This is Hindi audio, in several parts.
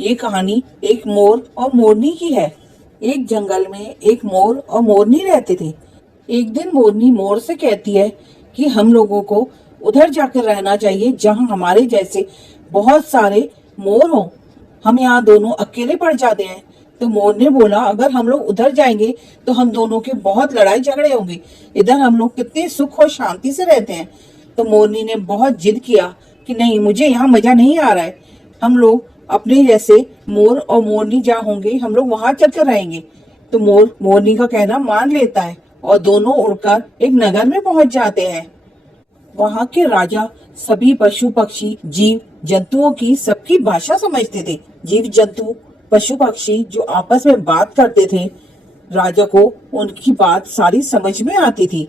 ये कहानी एक मोर और मोरनी की है। एक जंगल में एक मोर और मोरनी रहते थे। एक दिन मोरनी मोर से कहती है कि हम लोगों को उधर जाकर रहना चाहिए जहाँ हमारे जैसे बहुत सारे मोर हों। हम यहाँ दोनों अकेले पड़ जाते हैं। तो मोर ने बोला, अगर हम लोग उधर जाएंगे तो हम दोनों के बहुत लड़ाई झगड़े होंगे। इधर हम लोग कितने सुख और शांति से रहते हैं। तो मोरनी ने बहुत जिद किया कि नहीं, मुझे यहाँ मजा नहीं आ रहा है। हम लोग अपने जैसे मोर और मोरनी जहाँ होंगे हम लोग वहां चलकर रहेंगे। तो मोर मोरनी का कहना मान लेता है और दोनों उड़कर एक नगर में पहुंच जाते हैं। वहां के राजा सभी पशु पक्षी जीव जंतुओं की सबकी भाषा समझते थे। जीव जंतु पशु पक्षी जो आपस में बात करते थे, राजा को उनकी बात सारी समझ में आती थी।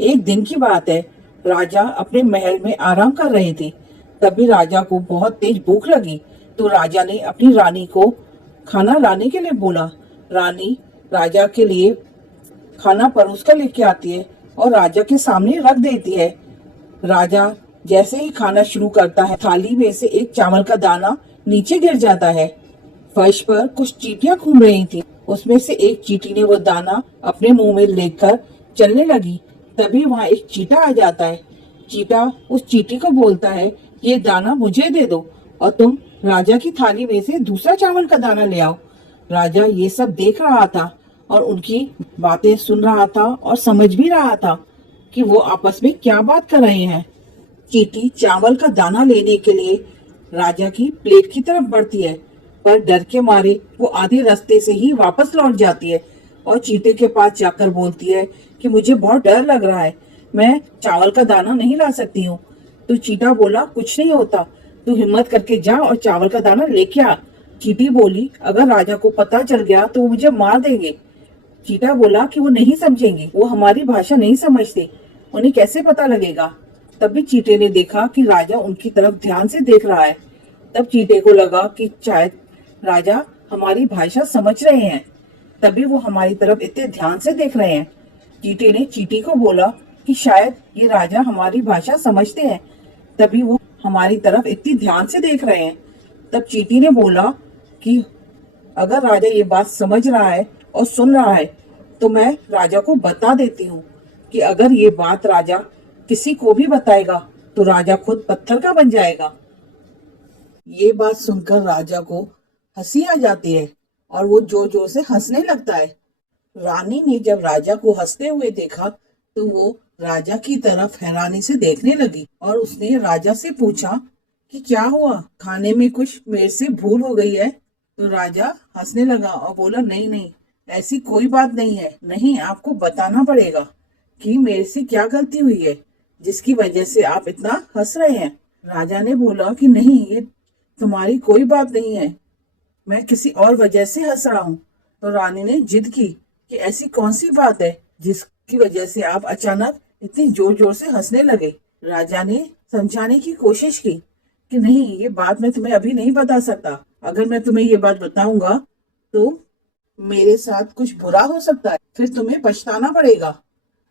एक दिन की बात है, राजा अपने महल में आराम कर रहे थे। तभी राजा को बहुत तेज भूख लगी। तो राजा ने अपनी रानी को खाना लाने के लिए बोला। रानी राजा के लिए खाना परोस कर लेके आती है और राजा के सामने रख देती है। राजा जैसे ही खाना शुरू करता है, थाली में से एक चावल का दाना नीचे गिर जाता है। फर्श पर कुछ चींटियां घूम रही थी। उसमें से एक चींटी ने वो दाना अपने मुंह में लेकर चलने लगी। तभी वहाँ एक चींटा आ जाता है। चींटा उस चींटी को बोलता है, ये दाना मुझे दे दो और तुम राजा की थाली में से दूसरा चावल का दाना ले आओ। राजा ये सब देख रहा था और उनकी बातें सुन रहा था और समझ भी रहा था कि वो आपस में क्या बात कर रहे हैं। चींटी चावल का दाना लेने के लिए राजा की प्लेट की तरफ बढ़ती है, पर डर के मारे वो आधे रास्ते से ही वापस लौट जाती है और चींटे के पास जाकर बोलती है कि मुझे बहुत डर लग रहा है, मैं चावल का दाना नहीं ला सकती हूँ। तो चींटा बोला, कुछ नहीं होता, तू हिम्मत करके जा और चावल का दाना लेके आ। चींटी बोली, अगर राजा को पता चल गया तो वो मुझे मार देंगे। चींटा बोला कि वो नहीं समझेंगे, वो हमारी भाषा नहीं समझते, उन्हें कैसे पता लगेगा। तभी चींटे ने देखा कि राजा उनकी तरफ ध्यान से देख रहा है। तब चींटे को लगा कि शायद राजा हमारी भाषा समझ रहे हैं, तभी वो हमारी तरफ इतने ध्यान से देख रहे हैं। चींटे ने चींटी को बोला कि शायद ये राजा हमारी भाषा समझते हैं, तभी वो हमारी तरफ इतनी ध्यान से देख रहे हैं। तब चींटी ने बोला कि अगर राजा ये बात समझ रहा है और सुन रहा है तो मैं राजा को बता देती हूँ कि अगर ये बात राजा किसी को भी बताएगा तो राजा खुद पत्थर का बन जाएगा। ये बात सुनकर राजा को हंसी आ जाती है और वो जोर जोर से हंसने लगता है। रानी ने जब राजा को हंसते हुए देखा तो वो राजा की तरफ हैरानी से देखने लगी और उसने राजा से पूछा कि क्या हुआ, खाने में कुछ मेरे से भूल हो गई है। तो राजा हंसने लगा और बोला, नहीं नहीं, ऐसी कोई बात नहीं है। नहीं, आपको बताना पड़ेगा कि मेरे से क्या गलती हुई है जिसकी वजह से आप इतना हंस रहे हैं। राजा ने बोला कि नहीं, ये तुम्हारी कोई बात नहीं है, मैं किसी और वजह से हंस रहा हूँ। तो रानी ने जिद की कि ऐसी कौन सी बात है जिसकी वजह से आप अचानक इतनी जोर जोर से हंसने लगे। राजा ने समझाने की कोशिश की कि नहीं, ये बात मैं तुम्हें अभी नहीं बता सकता। अगर मैं तुम्हें ये बात बताऊंगा तो मेरे साथ कुछ बुरा हो सकता है, फिर तुम्हें पछताना पड़ेगा।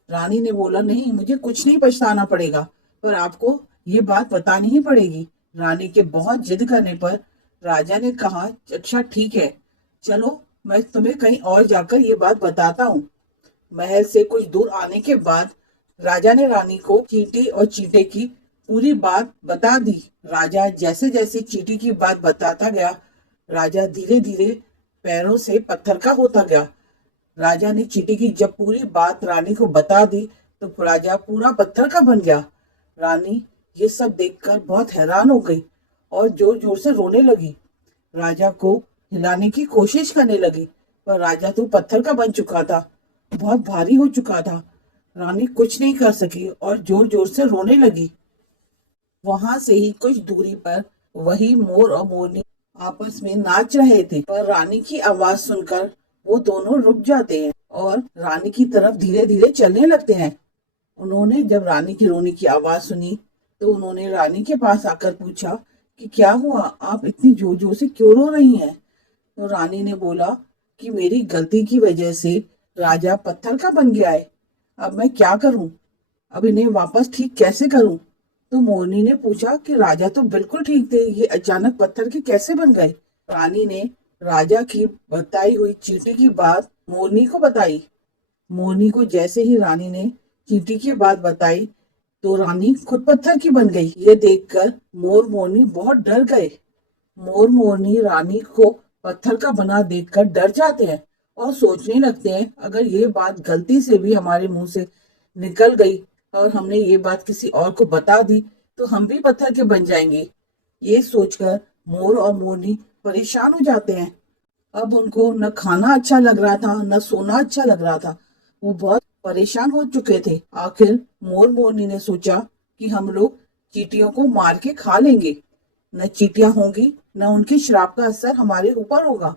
रानी ने बोला, नहीं, मुझे कुछ नहीं पछताना पड़ेगा, पर आपको ये बात बतानी ही पड़ेगी। रानी के बहुत जिद करने पर राजा ने कहा, अच्छा ठीक है, चलो मैं तुम्हें कहीं और जाकर ये बात बताता हूँ। महल से कुछ दूर आने के बाद राजा ने रानी को चींटी और चींटे की पूरी बात बता दी। राजा जैसे जैसे चींटी की बात बताता गया, राजा धीरे धीरे पैरों से पत्थर का होता गया। राजा ने चींटी की जब पूरी बात रानी को बता दी तो राजा पूरा पत्थर का बन गया। रानी ये सब देखकर बहुत हैरान हो गई और जोर जोर से रोने लगी। राजा को हिलाने की कोशिश करने लगी, पर राजा तो पत्थर का बन चुका था, बहुत भारी हो चुका था। रानी कुछ नहीं कर सकी और जोर जोर से रोने लगी। वहां से ही कुछ दूरी पर वही मोर और मोरनी आपस में नाच रहे थे, पर रानी की आवाज सुनकर वो दोनों रुक जाते हैं और रानी की तरफ धीरे धीरे चलने लगते हैं। उन्होंने जब रानी की रोने की आवाज सुनी तो उन्होंने रानी के पास आकर पूछा कि क्या हुआ, आप इतनी जोर जोर से क्यों रो रही हैं। तो रानी ने बोला कि मेरी गलती की वजह से राजा पत्थर का बन गया है, अब मैं क्या करूं, अब इन्हें वापस ठीक कैसे करूं। तो मोरनी ने पूछा कि राजा तो बिल्कुल ठीक थे, ये अचानक पत्थर के कैसे बन गए। रानी ने राजा की बताई हुई चींटी की बात मोरनी को बताई। मोरनी को जैसे ही रानी ने चींटी की बात बताई तो रानी खुद पत्थर की बन गई। ये देखकर मोर मोरनी बहुत डर गए। मोर मोरनी रानी को पत्थर का बना देखकर डर जाते हैं और सोचने लगते हैं, अगर ये बात गलती से भी हमारे मुंह से निकल गई और हमने ये बात किसी और को बता दी तो हम भी पत्थर के बन जाएंगे। ये सोचकर मोर और मोरनी परेशान हो जाते हैं। अब उनको न खाना अच्छा लग रहा था, न सोना अच्छा लग रहा था। वो बहुत परेशान हो चुके थे। आखिर मोर मोरनी ने सोचा कि हम लोग चींटियों को मार के खा लेंगे। न चींटियां होंगी, न उनके श्राप का असर हमारे ऊपर होगा।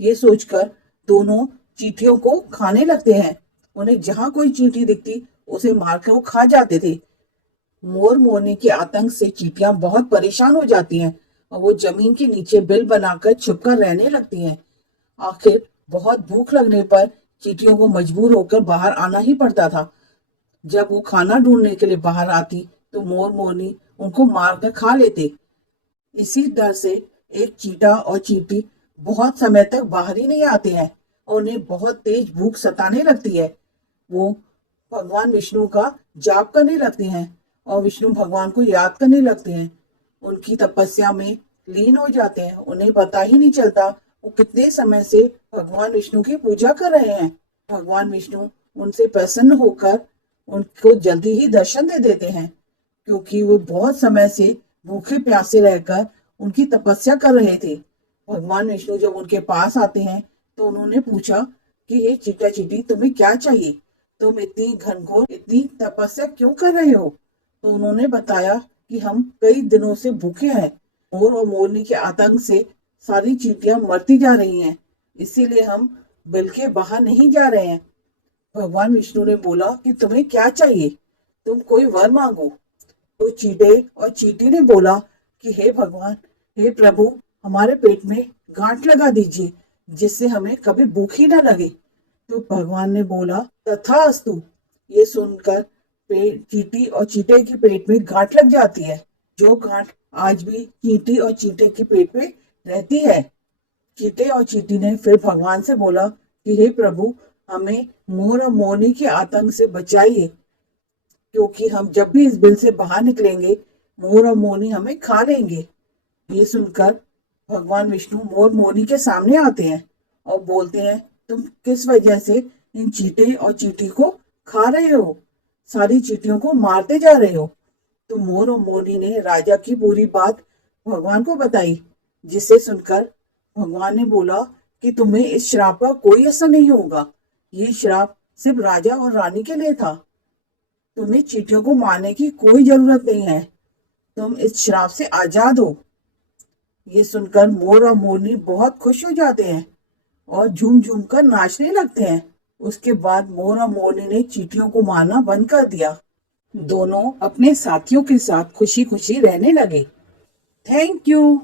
ये सोचकर दोनों चींटियों को खाने लगते हैं। उन्हें जहां कोई चींटी दिखती उसे मारकर वो खा जाते थे। मोर मोरनी के आतंक से चींटियां बहुत परेशान हो जाती हैं और वो जमीन के नीचे बिल बनाकर छुपकर रहने लगती हैं। आखिर बहुत भूख लगने पर चींटियों को मजबूर होकर बाहर आना ही पड़ता था। जब वो खाना ढूंढने के लिए बाहर आती तो मोर मोरनी उनको मारकर खा लेते। इसी डर से एक चींटा और चींटी बहुत समय तक बाहर ही नहीं आते हैं और उन्हें बहुत तेज भूख सताने लगती है। वो भगवान विष्णु का जाप करने लगते हैं और विष्णु भगवान को याद करने लगते हैं। उनकी तपस्या में लीन हो जाते हैं। उन्हें पता ही नहीं चलता वो कितने समय से भगवान विष्णु की पूजा कर रहे हैं। भगवान विष्णु उनसे प्रसन्न होकर उनको जल्दी ही दर्शन दे देते हैं, क्योंकि वो बहुत समय से भूखे प्यासे रहकर उनकी तपस्या कर रहे थे। भगवान विष्णु जब उनके पास आते हैं तो उन्होंने पूछा कि हे चींटा चींटी, तुम्हें क्या चाहिए? तुम इतनी घनघोर इतनी तपस्या क्यों कर रहे हो? तो उन्होंने बताया कि हम कई दिनों से भूखे हैं। मोर और मोरनी के आतंक से सारी चींटियां मरती जा रही हैं, इसीलिए हम बिल के बाहर नहीं जा रहे हैं। भगवान विष्णु ने बोला कि तुम्हें क्या चाहिए, तुम कोई वर मांगो। तो चींटे और चींटी ने बोला कि हे भगवान, हे प्रभु, हमारे पेट में गांठ लगा दीजिए जिससे हमें कभी भूख ही न लगे। तो भगवान ने बोला तथास्तु। ये सुनकर चींटी और चींटे के पेट में गांठ लग जाती है, जो गांठ आज भी चींटी और चींटे के पेट में रहती है। चींटे और चींटी ने फिर भगवान से बोला कि हे प्रभु, हमें मोर और मोरनी के आतंक से बचाइए, क्योंकि हम जब भी इस बिल से बाहर निकलेंगे मोर और मोरनी हमें खा लेंगे। ये सुनकर भगवान विष्णु मोर मोरनी के सामने आते हैं और बोलते हैं, तुम किस वजह से इन चींटे और चींटी को खा रहे हो? सारी चींटियों को मारते जा रहे हो। तो मोर और मोरनी ने राजा की पूरी बात भगवान को बताई, जिसे सुनकर भगवान ने बोला कि तुम्हें इस श्राप का कोई असर नहीं होगा। ये श्राप सिर्फ राजा और रानी के लिए था। तुम्हें चींटियों को मारने की कोई जरूरत नहीं है। तुम इस श्राप से आजाद हो। ये सुनकर मोर और मोरनी बहुत खुश हो जाते हैं और झूम झूम कर नाचने लगते हैं। उसके बाद मोर और मोरनी ने चींटियों को मारना बंद कर दिया। दोनों अपने साथियों के साथ खुशी खुशी रहने लगे। Thank you.